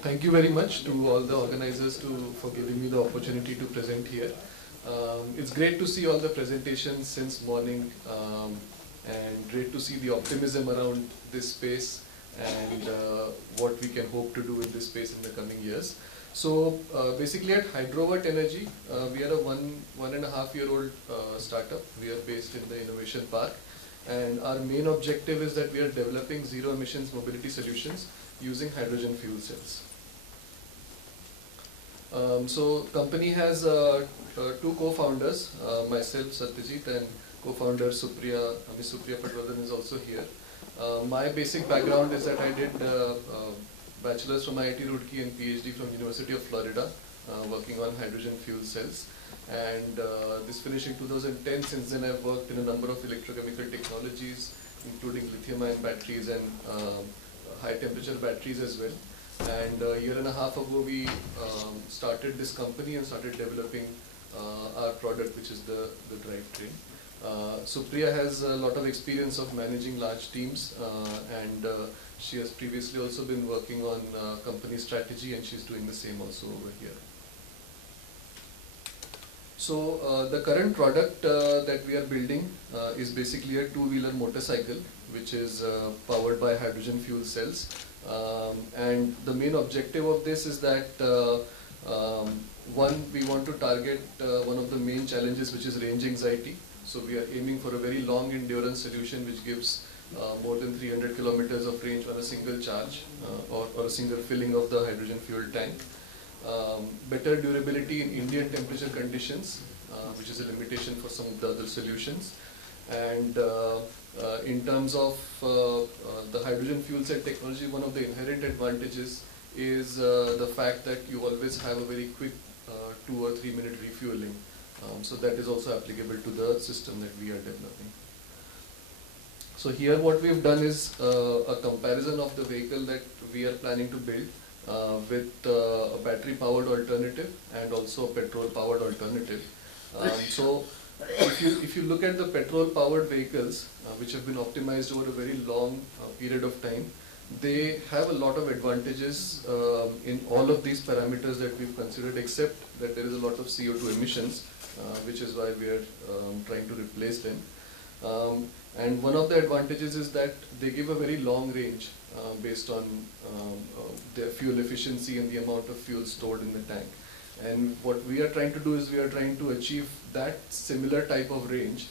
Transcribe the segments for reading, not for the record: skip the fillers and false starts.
Thank you very much to all the organizers for giving me the opportunity to present here. It's great to see all the presentations since morning and great to see the optimism around this space and what we can hope to do in this space in the coming years. So basically at Hydrovert Energy, we are a one and a half year old startup. We are based in the Innovation Park, and our main objective is that we are developing zero emissions mobility solutions using hydrogen fuel cells. So company has two co-founders, myself Satyajit and co-founder Miss Supriya Patwardhan is also here. My basic background is that I did bachelor's from IIT Roorkee and PhD from University of Florida, working on hydrogen fuel cells. And this finished in 2010. Since then I've worked in a number of electrochemical technologies, including lithium-ion batteries and high-temperature batteries as well. And a year and a half ago we started this company and started developing our product, which is the drivetrain. Supriya has a lot of experience of managing large teams, and she has previously also been working on company strategy, and she's doing the same also over here. So the current product that we are building is basically a two-wheeler motorcycle, which is powered by hydrogen fuel cells. And the main objective of this is that one, we want to target one of the main challenges, which is range anxiety. So we are aiming for a very long endurance solution which gives more than 300 kilometers of range on a single charge or a single filling of the hydrogen fuel tank. Better durability in Indian temperature conditions, which is a limitation for some of the other solutions. And in terms of the hydrogen fuel cell technology, one of the inherent advantages is the fact that you always have a very quick 2 or 3 minute refueling. So that is also applicable to the system that we are developing. So here what we've done is a comparison of the vehicle that we are planning to build with a battery powered alternative and also a petrol powered alternative. So if you look at the petrol powered vehicles which have been optimized over a very long period of time, they have a lot of advantages in all of these parameters that we've considered, except that there is a lot of CO2 emissions, which is why we are trying to replace them. And one of the advantages is that they give a very long range based on their fuel efficiency and the amount of fuel stored in the tank. And what we are trying to do is we are trying to achieve that similar type of range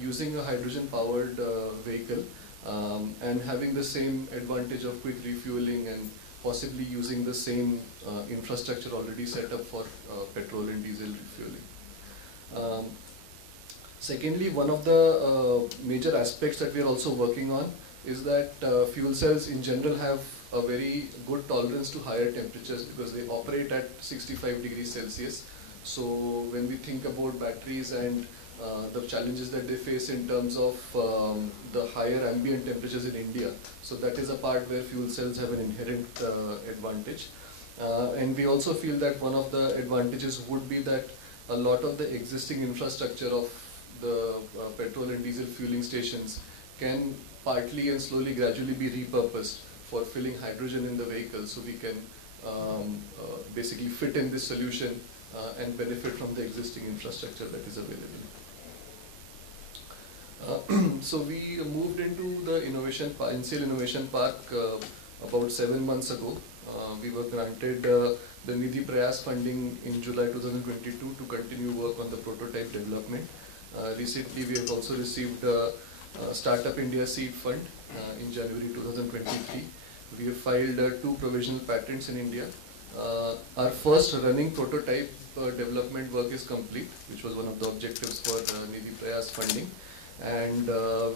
using a hydrogen powered vehicle and having the same advantage of quick refueling and possibly using the same infrastructure already set up for petrol and diesel refueling. Secondly, one of the major aspects that we are also working on is that fuel cells in general have a very good tolerance to higher temperatures because they operate at 65 degrees Celsius. So when we think about batteries and the challenges that they face in terms of the higher ambient temperatures in India, so that is a part where fuel cells have an inherent advantage. And we also feel that one of the advantages would be that a lot of the existing infrastructure of the petrol and diesel fueling stations can partly and slowly gradually be repurposed for filling hydrogen in the vehicle, so we can basically fit in this solution and benefit from the existing infrastructure that is available. So we moved into the INSEAL Innovation Park about 7 months ago. We were granted the Nidhi Prayas funding in July 2022 to continue work on the prototype development. Recently we have also received Startup India Seed Fund in January 2023. We have filed 2 provisional patents in India. Our first running prototype development work is complete, which was one of the objectives for Nidhi Prayas funding. And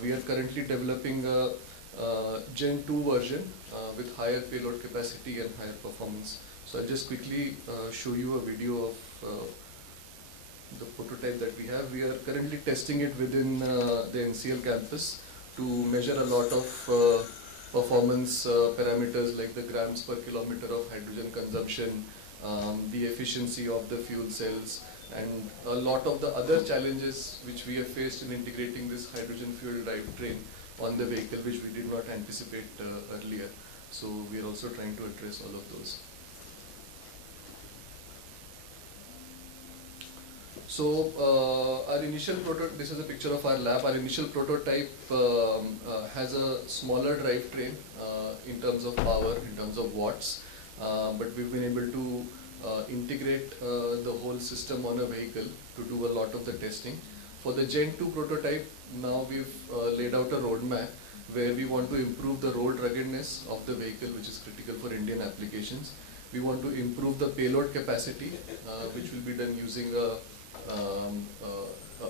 we are currently developing a Gen 2 version with higher payload capacity and higher performance. So I'll just quickly show you a video of the prototype that we have. We are currently testing it within the NCL campus to measure a lot of performance parameters like the grams per kilometer of hydrogen consumption, the efficiency of the fuel cells, and a lot of the other challenges which we have faced in integrating this hydrogen fuel drivetrain on the vehicle, which we did not anticipate earlier. So we are also trying to address all of those. So our initial prototype, this is a picture of our lab. Our initial prototype has a smaller drivetrain in terms of power, in terms of watts, but we've been able to integrate the whole system on a vehicle to do a lot of the testing. For the Gen 2 prototype, now we've laid out a roadmap where we want to improve the road ruggedness of the vehicle, which is critical for Indian applications. We want to improve the payload capacity, which will be done using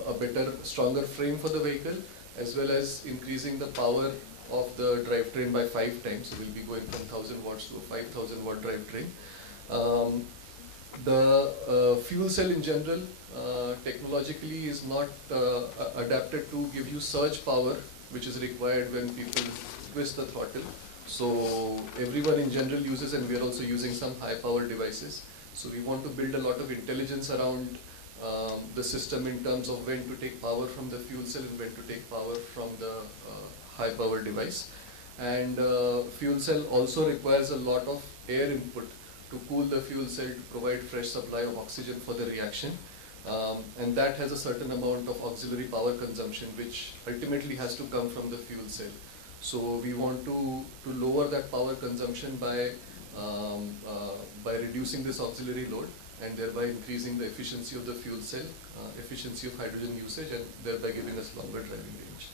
a better, stronger frame for the vehicle, as well as increasing the power of the drivetrain by 5 times. So we'll be going from 1000 watts to a 5000 watt drivetrain. The fuel cell in general technologically is not adapted to give you surge power, which is required when people twist the throttle. So everyone in general uses, and we are also using some high power devices. So we want to build a lot of intelligence around the system in terms of when to take power from the fuel cell and when to take power from the high power device. And fuel cell also requires a lot of air input to cool the fuel cell to provide fresh supply of oxygen for the reaction. And that has a certain amount of auxiliary power consumption, which ultimately has to come from the fuel cell. So we want to lower that power consumption by reducing this auxiliary load, and thereby increasing the efficiency of the fuel cell, efficiency of hydrogen usage, and thereby giving us longer driving range.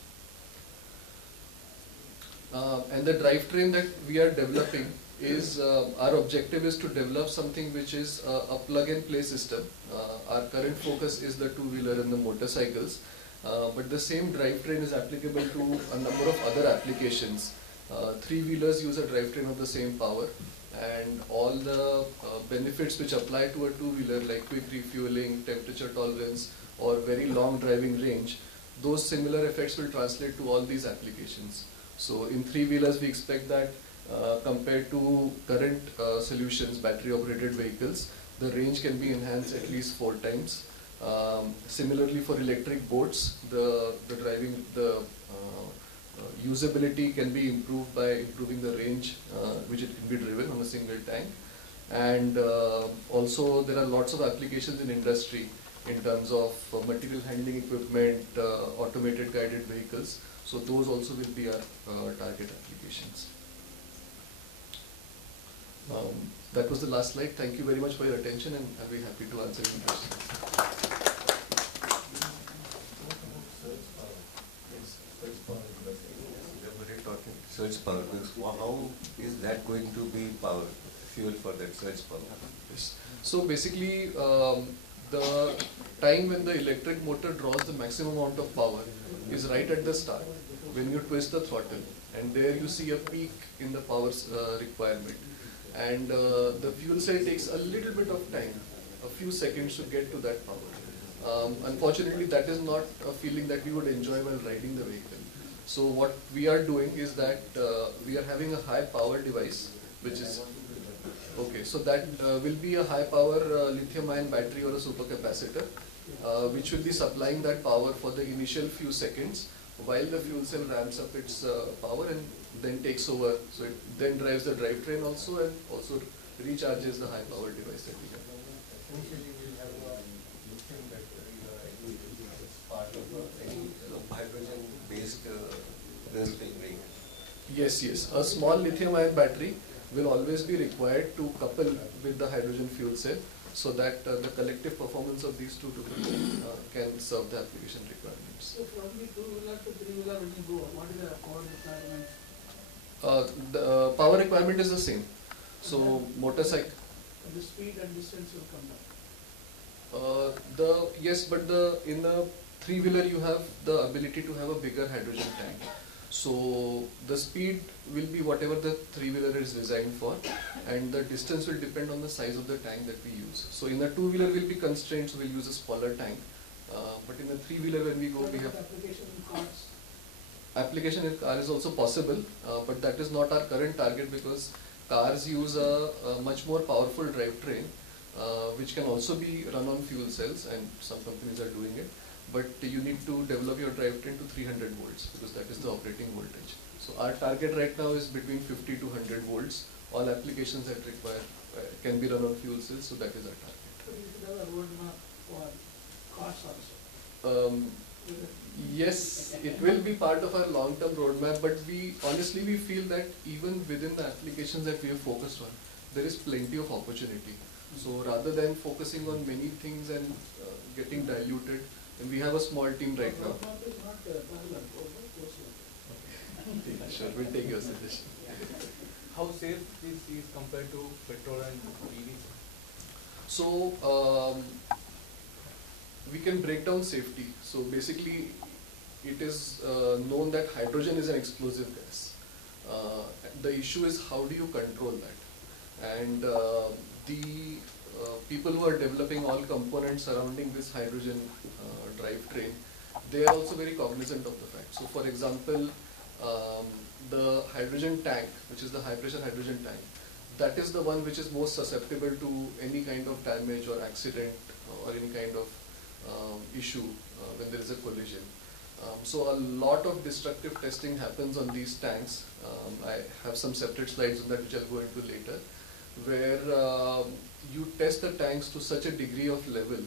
And the drivetrain that we are developing is, our objective is to develop something which is a plug-and-play system. Our current focus is the two-wheeler and the motorcycles, but the same drivetrain is applicable to a number of other applications. Three-wheelers use a drivetrain of the same power, and all the benefits which apply to a two-wheeler, like quick refueling, temperature tolerance, or very long driving range, those similar effects will translate to all these applications. So in three-wheelers, we expect that compared to current solutions, battery-operated vehicles, the range can be enhanced at least 4 times. Similarly, for electric boats, the usability can be improved by improving the range which it can be driven on a single tank. And also there are lots of applications in industry in terms of material handling equipment, automated guided vehicles. So those also will be our target applications. That was the last slide. Thank you very much for your attention, and I'll be happy to answer any questions. Surge power, how is that going to be fuel for that surge power? Yes. So basically, the time when the electric motor draws the maximum amount of power is right at the start, when you twist the throttle, and there you see a peak in the power requirement. And the fuel cell takes a little bit of time, a few seconds to get to that power. Unfortunately, that is not a feeling that we would enjoy while riding the vehicle. So what we are doing is that we are having a high power device, which is okay. So that will be a high power lithium-ion battery or a supercapacitor, which will be supplying that power for the initial few seconds while the fuel cell ramps up its power and then takes over. So it then drives the drivetrain also, and also recharges the high power device that we have. Essentially, we'll have a lithium battery as part of any hydrogen-based vehicle. Yes, yes. A small lithium-ion battery will always be required to couple with the hydrogen fuel cell, so that the collective performance of these two together can serve the application requirements. So from the two-wheeler to three-wheeler, when you go, what is the power requirement? The power requirement is the same. So motorcycle. The speed and distance will come down. Yes, but in the three-wheeler you have the ability to have a bigger hydrogen tank. So the speed will be whatever the three-wheeler is designed for, and the distance will depend on the size of the tank that we use. So in the two-wheeler we'll be constrained, so we'll use a smaller tank. But in the three-wheeler when we go, we have application in cars. Application in car is also possible, but that is not our current target, because cars use a much more powerful drivetrain, which can also be run on fuel cells, and some companies are doing it. but you need to develop your drivetrain to 300 volts because that is the operating voltage. So our target right now is between 50 to 100 volts. All applications that require can be run on fuel cells, so that is our target. But you should have a roadmap for costs also. Yes, it will be part of our long-term roadmap, but honestly we feel that even within the applications that we have focused on, there is plenty of opportunity. So rather than focusing on many things and getting diluted, and we have a small team right now. Roadmap is not parallel, roadmap goes like Sure, we'll take your suggestion. How safe is these compared to petrol and EV? So we can break down safety. So basically, it is known that hydrogen is an explosive gas. The issue is how do you control that? And the people who are developing all components surrounding this hydrogen drivetrain, they are also very cognizant of the fact. So for example, the hydrogen tank, which is the high pressure hydrogen tank, that is the one which is most susceptible to any kind of damage or accident or any kind of issue when there is a collision. So a lot of destructive testing happens on these tanks. I have some separate slides on that which I'll go into later, where you test the tanks to such a degree of level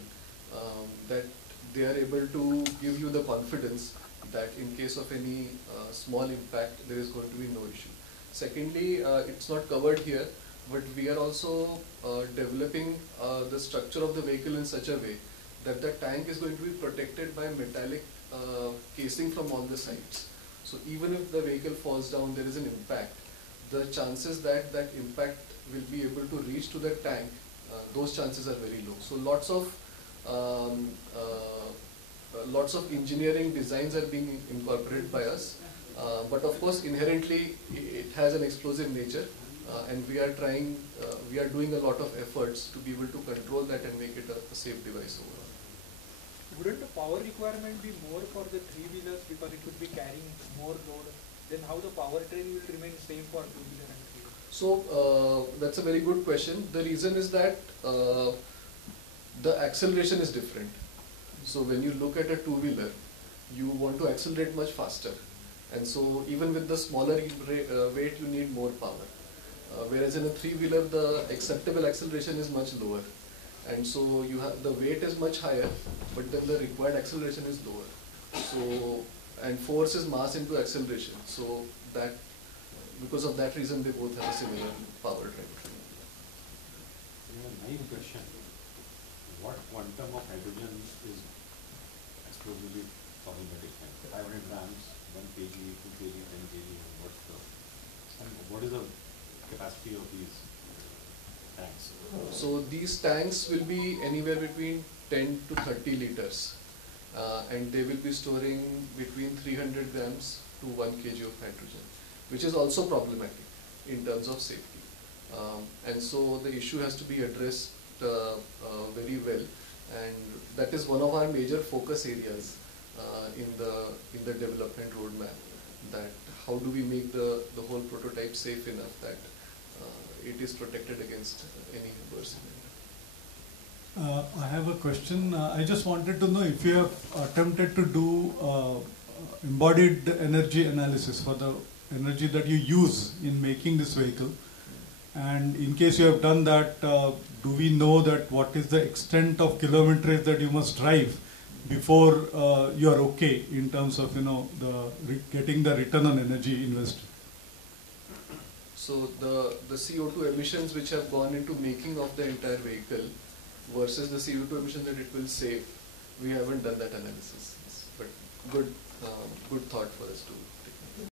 that they are able to give you the confidence that in case of any small impact, there is going to be no issue. Secondly, it's not covered here, but we are also developing the structure of the vehicle in such a way that the tank is going to be protected by metallic casing from all the sides. So even if the vehicle falls down, there is an impact, the chances that that impact will be able to reach to the tank, those chances are very low. So lots of engineering designs are being incorporated by us, but of course inherently it has an explosive nature, and we are doing a lot of efforts to be able to control that and make it a safe device overall. Wouldn't the power requirement be more for the three-wheelers because it would be carrying more load? Then how the powertrain will remain same for two-wheeler and three-wheeler? So that's a very good question. The reason is that the acceleration is different. So when you look at a two-wheeler, you want to accelerate much faster, and so even with the smaller weight, you need more power. Whereas in a three-wheeler, the acceptable acceleration is much lower, and so you have the weight is much higher, but then the required acceleration is lower. So and force is mass into acceleration. So that because of that reason, they both have a similar power drivetrain. My question: what quantum of hydrogen is explosively problematic? 500 grams, 1 kg, 2 kg, 10 kg. What is the capacity of these tanks? So these tanks will be anywhere between 10 to 30 liters, and they will be storing between 300 grams to 1 kg of hydrogen, which is also problematic in terms of safety. And so the issue has to be addressed very well, and that is one of our major focus areas in the development roadmap. That how do we make the whole prototype safe enough that it is protected against any adverse event. I have a question. I just wanted to know if you have attempted to do embodied energy analysis for the energy that you use in making this vehicle. And in case you have done that, do we know that what is the extent of kilometerage that you must drive before you are okay in terms of getting the return on energy invested? So the CO2 emissions which have gone into making of the entire vehicle versus the CO2 emission that it will save, we haven't done that analysis. But good thought for us to take.